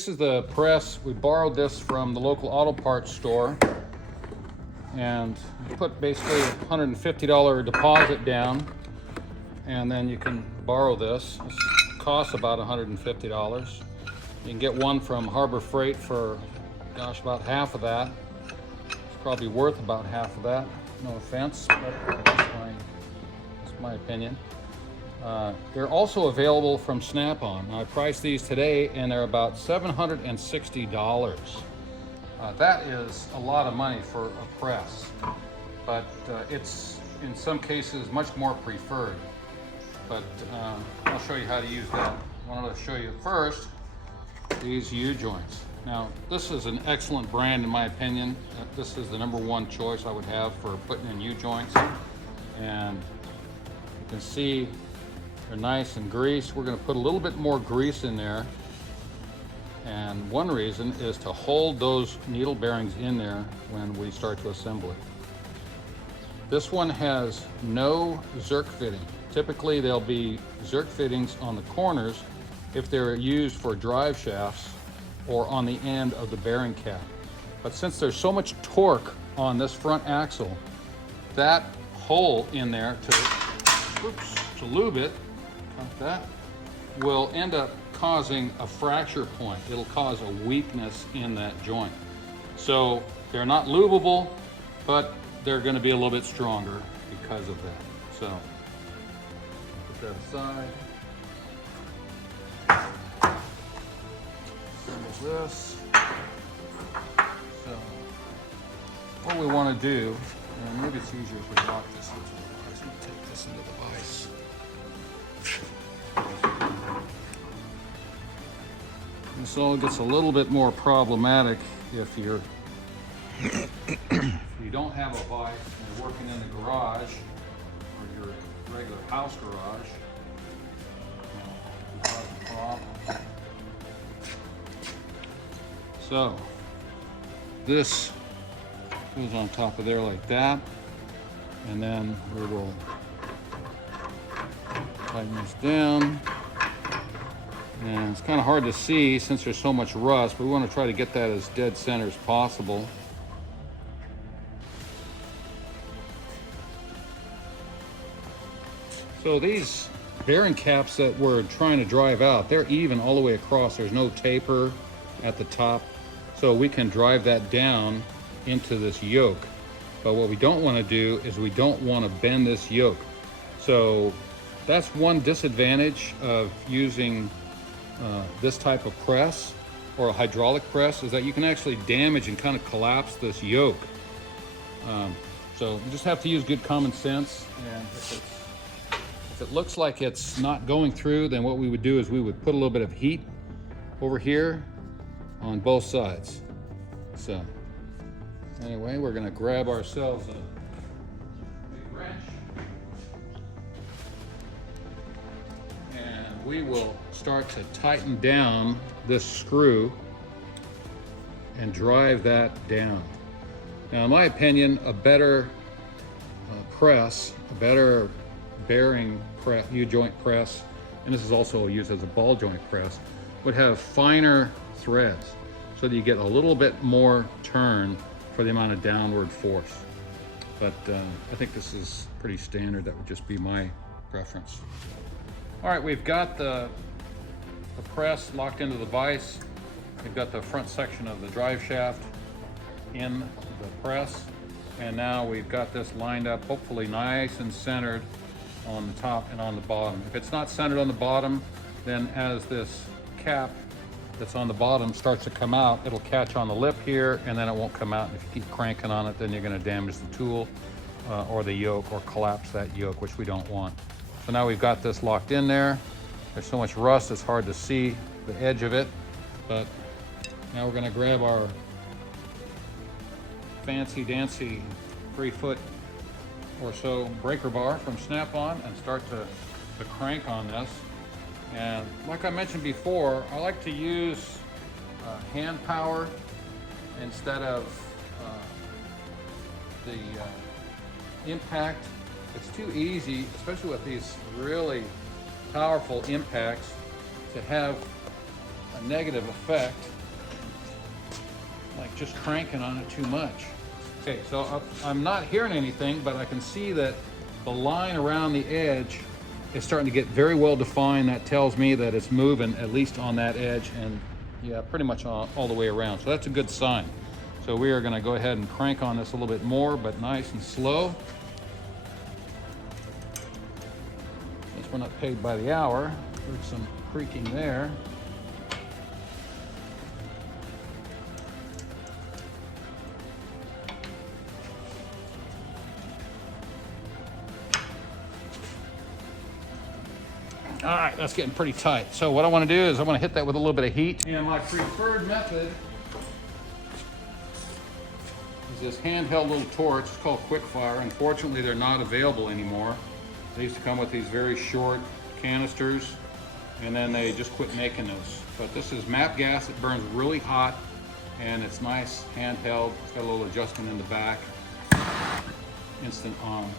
this is the press. We borrowed this from the local auto parts store, and put basically a $150 deposit down, and then you can borrow this. This costs about $150. You can get one from Harbor Freight for, gosh, about half of that. It's probably worth about half of that. No offense, but that's my opinion. They're also available from Snap-on. I priced these today, and they're about $760. That is a lot of money for a press, but it's in some cases much more preferred. But I'll show you how to use that. I wanted to show you first these U-joints. Now, this is an excellent brand in my opinion. This is the #1 choice I would have for putting in U-joints. And you can see they're nice and greased. We're going to put a little bit more grease in there. And one reason is to hold those needle bearings in there when we start to assemble it. This one has no Zerk fitting. Typically there'll be Zerk fittings on the corners if they're used for drive shafts or on the end of the bearing cap. But since there's so much torque on this front axle, that hole in there to lube it, like that, will end up causing a fracture point. It'll cause a weakness in that joint. So they're not lubable, but they're going to be a little bit stronger because of that. So put that aside. Assemble this. So what we want to do, and maybe it's easier if we lock this into the vise. Let me take this into the vise. This all gets a little bit more problematic if you don't have a vise and you're working in the garage or your regular house garage. So this goes on top of there like that, and then we will tighten this down. And it's kind of hard to see since there's so much rust, but we want to try to get that as dead center as possible. So these bearing caps that we're trying to drive out, they're even all the way across. There's no taper at the top, so we can drive that down into this yoke. But what we don't want to do is we don't want to bend this yoke. So that's one disadvantage of using this type of press or a hydraulic press, is that you can actually damage and kind of collapse this yoke. So you just have to use good common sense. And if it looks like it's not going through, then what we would do is we would put a little bit of heat over here on both sides. So anyway, we're going to grab ourselves a big wrench, and we will start to tighten down this screw and drive that down. Now, in my opinion, a better press, a better bearing press, U-joint press, and this is also used as a ball joint press, would have finer threads so that you get a little bit more turn for the amount of downward force. But I think this is pretty standard. That would just be my preference. All right, we've got the press locked into the vise. We've got the front section of the drive shaft in the press, and now we've got this lined up, hopefully nice and centered on the top and on the bottom. If it's not centered on the bottom, then as this cap that's on the bottom starts to come out, it'll catch on the lip here, and then it won't come out. And if you keep cranking on it, then you're going to damage the tool or the yoke, or collapse that yoke, which we don't want. So now we've got this locked in there. There's so much rust, it's hard to see the edge of it. But now we're going to grab our fancy dancy 3-foot or so breaker bar from Snap-on and start to crank on this. And like I mentioned before, I like to use hand power instead of the impact. It's too easy, especially with these really powerful impacts, to have a negative effect, like just cranking on it too much. Okay, so I'm not hearing anything, but I can see that the line around the edge is starting to get very well defined. That tells me that it's moving at least on that edge, and yeah, pretty much all the way around. So that's a good sign. So we are gonna go ahead and crank on this a little bit more, but nice and slow. Since we're not paid by the hour, there's some creaking there. All right, that's getting pretty tight. So what I want to do is I want to hit that with a little bit of heat. And my preferred method is this handheld little torch. It's called Quickfire. Unfortunately, they're not available anymore. They used to come with these very short canisters, and then they just quit making those. But this is MAP gas. It burns really hot, and it's nice handheld. It's got a little adjustment in the back. Instant on.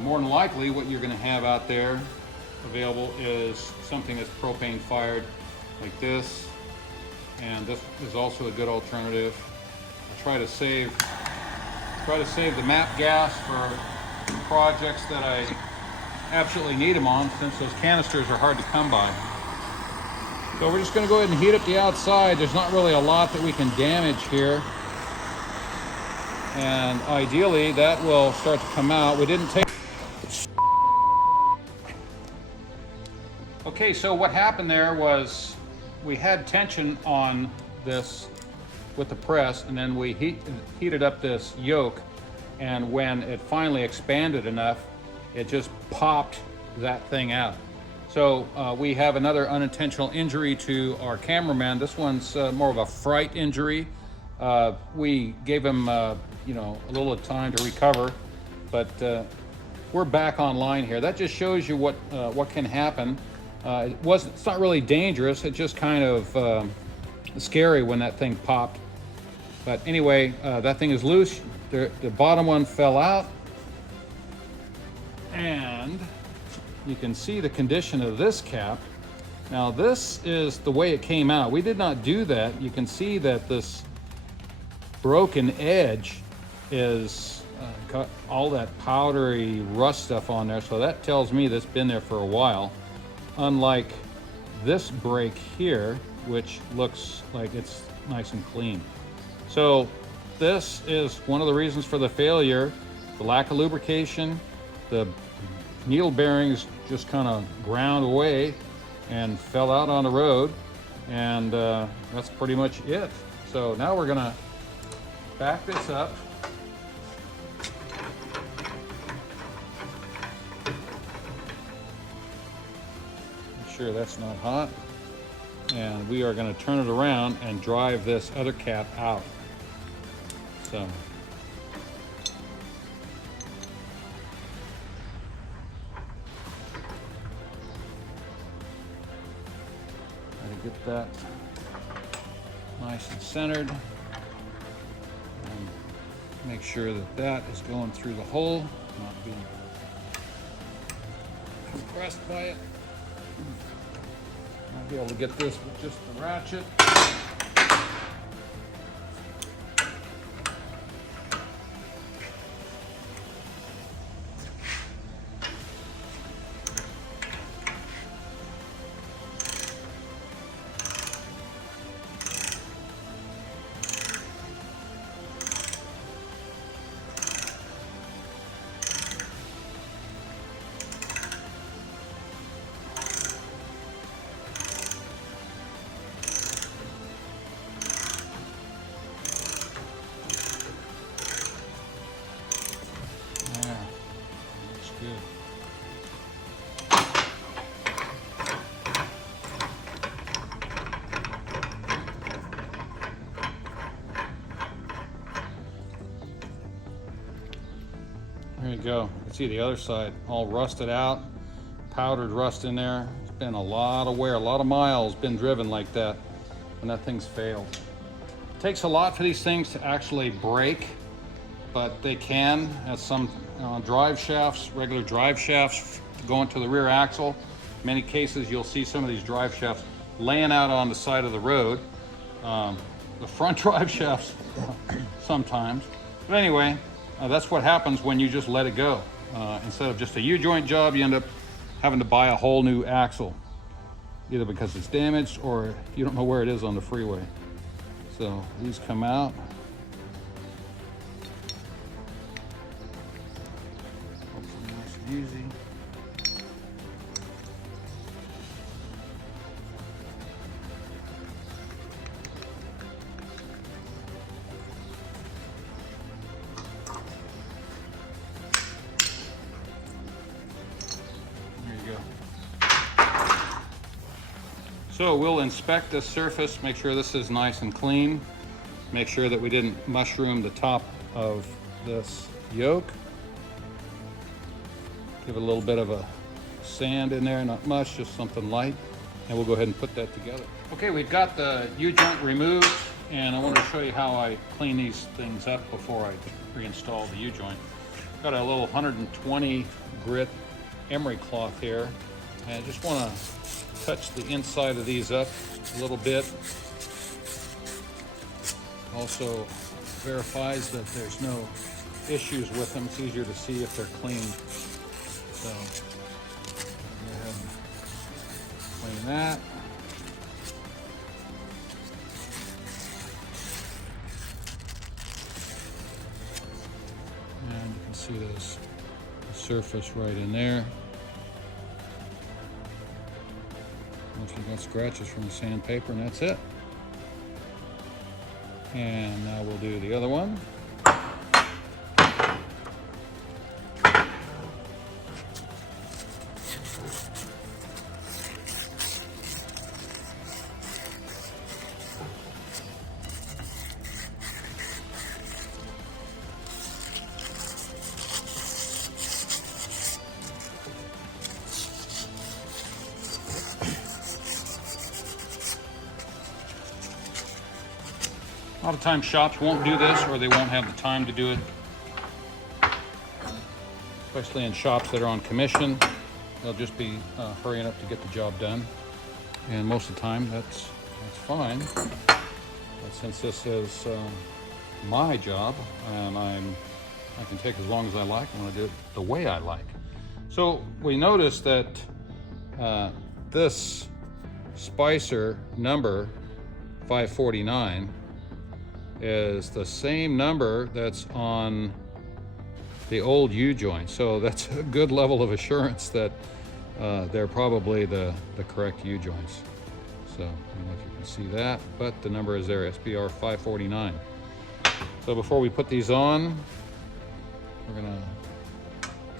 More than likely, what you're going to have out there available is something that's propane fired, like this, and this is also a good alternative. I try to save the MAP gas for projects that I absolutely need them on, since those canisters are hard to come by. So we're just going to go ahead and heat up the outside. There's not really a lot that we can damage here, and ideally that will start to come out. We didn't take. Okay, so what happened there was we had tension on this with the press, and then we heated up this yoke, and when it finally expanded enough, it just popped that thing out. So we have another unintentional injury to our cameraman. This one's more of a fright injury. We gave him a little time to recover, but we're back online here. That just shows you what can happen. It's not really dangerous. It's just kind of scary when that thing popped. But anyway, that thing is loose. The bottom one fell out, and you can see the condition of this cap. Now this is the way it came out. We did not do that. You can see that this broken edge is got all that powdery rust stuff on there. So that tells me that's been there for a while. Unlike this brake here, which looks like it's nice and clean. So this is one of the reasons for the failure: the lack of lubrication. The needle bearings just kind of ground away and fell out on the road, and that's pretty much it. So now we're gonna back this up. Sure that's not hot, and we are going to turn it around and drive this other cap out. So try to get that nice and centered, and make sure that that is going through the hole, not being compressed by it. I'll be able to get this with just the ratchet. There you go. You can see the other side all rusted out, powdered rust in there. It's been a lot of wear, a lot of miles been driven like that when that thing's failed. It takes a lot for these things to actually break, but they can, as some drive shafts, regular drive shafts go into the rear axle. In many cases, you'll see some of these drive shafts laying out on the side of the road. The front drive shafts sometimes. But anyway, that's what happens when you just let it go. Instead of just a U-joint job, you end up having to buy a whole new axle, either because it's damaged or you don't know where it is on the freeway. So these come out. Hopefully nice and easy. So we'll inspect this surface, make sure this is nice and clean, make sure that we didn't mushroom the top of this yoke. Give it a little bit of a sand in there, not much, just something light, and we'll go ahead and put that together. Okay, we've got the U-joint removed, and I wanted to show you how I clean these things up before I reinstall the U-joint. Got a little 120 grit emery cloth here, and I just want to touch the inside of these up a little bit. Also verifies that there's no issues with them. It's easier to see if they're clean. So go ahead and clean that. And you can see this surface right in there. You got scratches from the sandpaper, and that's it. And now we'll do the other one. A lot of times shops won't do this, or they won't have the time to do it. Especially in shops that are on commission. They'll just be hurrying up to get the job done. And most of the time that's fine. But since this is my job, and I can take as long as I like, I want to do it the way I like. So we noticed that this Spicer number 549 is the same number that's on the old U-joint. So that's a good level of assurance that they're probably the correct U-joints. So I don't know if you can see that, but the number is there, SBR 549. So before we put these on, we're gonna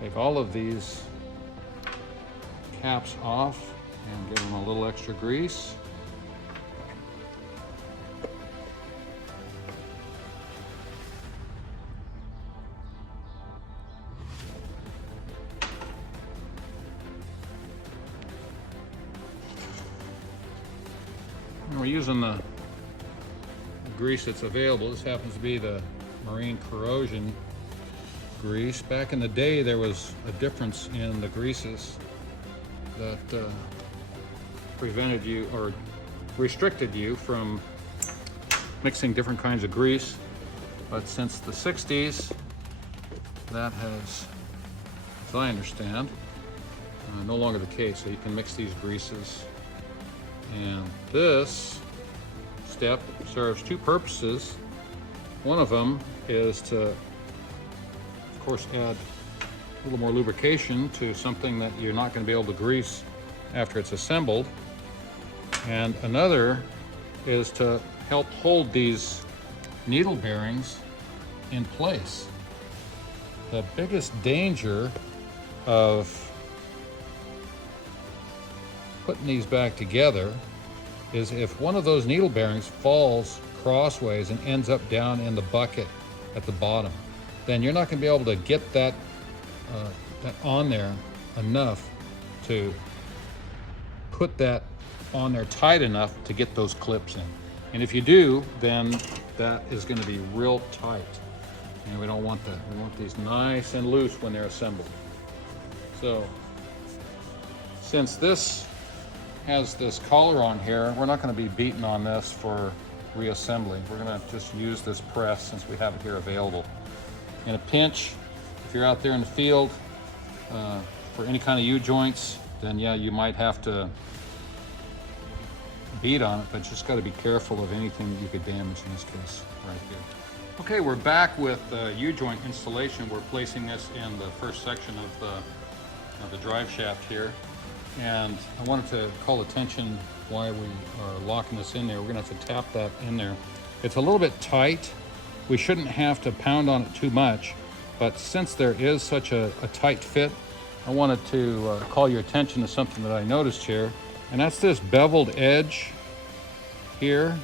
take all of these caps off and give them a little extra grease. And we're using the grease that's available. This happens to be the marine corrosion grease. Back in the day, there was a difference in the greases that prevented you or restricted you from mixing different kinds of grease. But since the 60s, that has, as I understand, no longer the case. So you can mix these greases. And this step serves two purposes. One of them is to, of course, add a little more lubrication to something that you're not going to be able to grease after it's assembled. And another is to help hold these needle bearings in place. The biggest danger of putting these back together is if one of those needle bearings falls crossways and ends up down in the bucket at the bottom, then you're not going to be able to get that on there enough to put that on there tight enough to get those clips in. And if you do, then that is going to be real tight. And we don't want that. We want these nice and loose when they're assembled. So since this has this collar on here. We're not going to be beating on this for reassembly. We're going to just use this press since we have it here available. In a pinch, if you're out there in the field for any kind of U-joints, then yeah, you might have to beat on it, but you just got to be careful of anything that you could damage in this case right here. Okay, we're back with the U-joint installation. We're placing this in the first section of the drive shaft here. And I wanted to call attention why we are locking this in there. We're gonna have to tap that in there. It's a little bit tight. We shouldn't have to pound on it too much, but since there is such a tight fit, I wanted to call your attention to something that I noticed here, and that's this beveled edge here,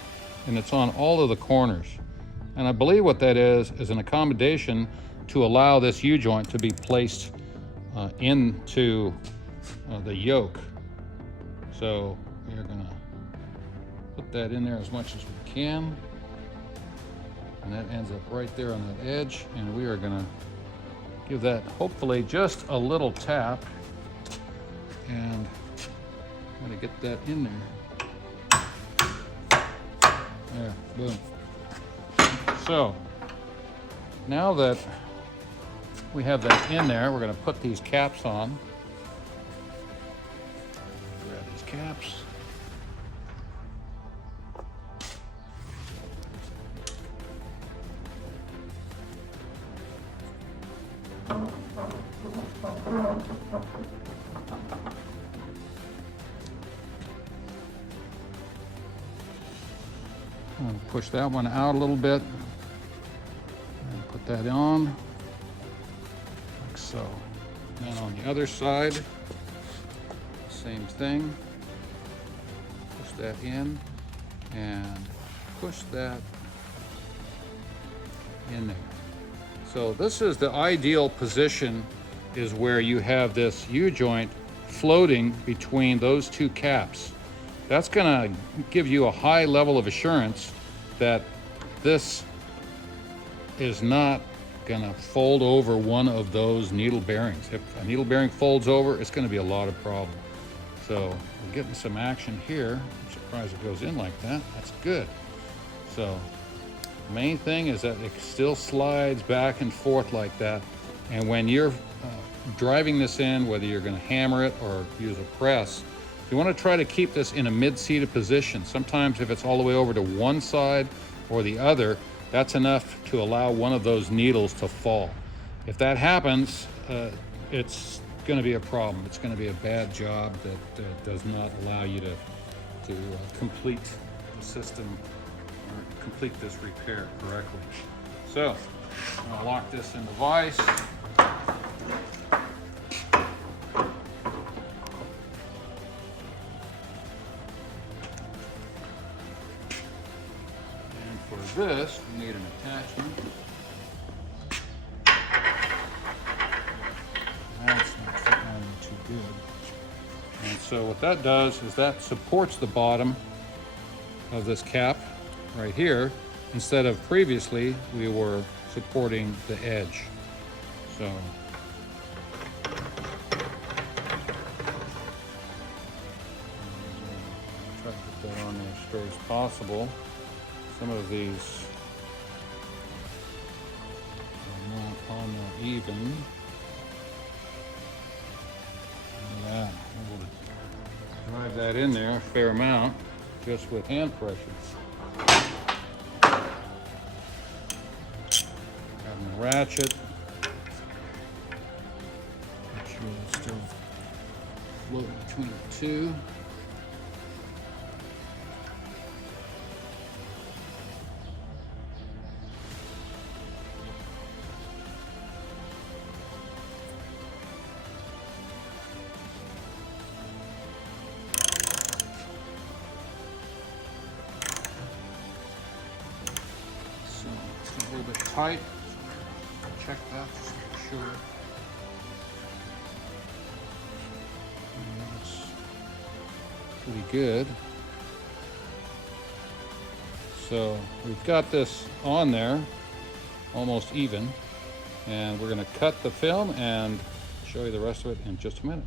and it's on all of the corners. And I believe what that is an accommodation to allow this U-joint to be placed into the yoke. So we're gonna put that in there as much as we can, and that ends up right there on that edge, and we are gonna give that hopefully just a little tap, and I'm gonna get that in there. There, boom. So now that we have that in there, we're gonna put these caps on. Grab these caps. I'm going to push that one out a little bit and put that on like so. Then on the other side, same thing. Push that in and push that in there. So this is the ideal position, is where you have this U-joint floating between those two caps. That's gonna give you a high level of assurance that this is not gonna fold over one of those needle bearings. If a needle bearing folds over, it's gonna be a lot of problem. So we're getting some action here. I'm surprised it goes in like that. That's good. So the main thing is that it still slides back and forth like that. And when you're driving this in, whether you're gonna hammer it or use a press, you want to try to keep this in a mid-seated position. Sometimes if it's all the way over to one side or the other, that's enough to allow one of those needles to fall. If that happens, it's going to be a problem. It's going to be a bad job that does not allow you to complete the system or complete this repair correctly. So I'll lock this in the vise. For this, we need an attachment. That's not fitting on too good. And so what that does is that supports the bottom of this cap right here, instead of previously we were supporting the edge. So try to put that on there as straight as possible. Some of these are not on there even. Yeah, able to drive that in there a fair amount just with hand pressure. Grab the ratchet. Make sure it's still floating between the two. A little bit tight. Check that just to make sure. And that's pretty good. So we've got this on there almost even, and we're going to cut the film and show you the rest of it in just a minute.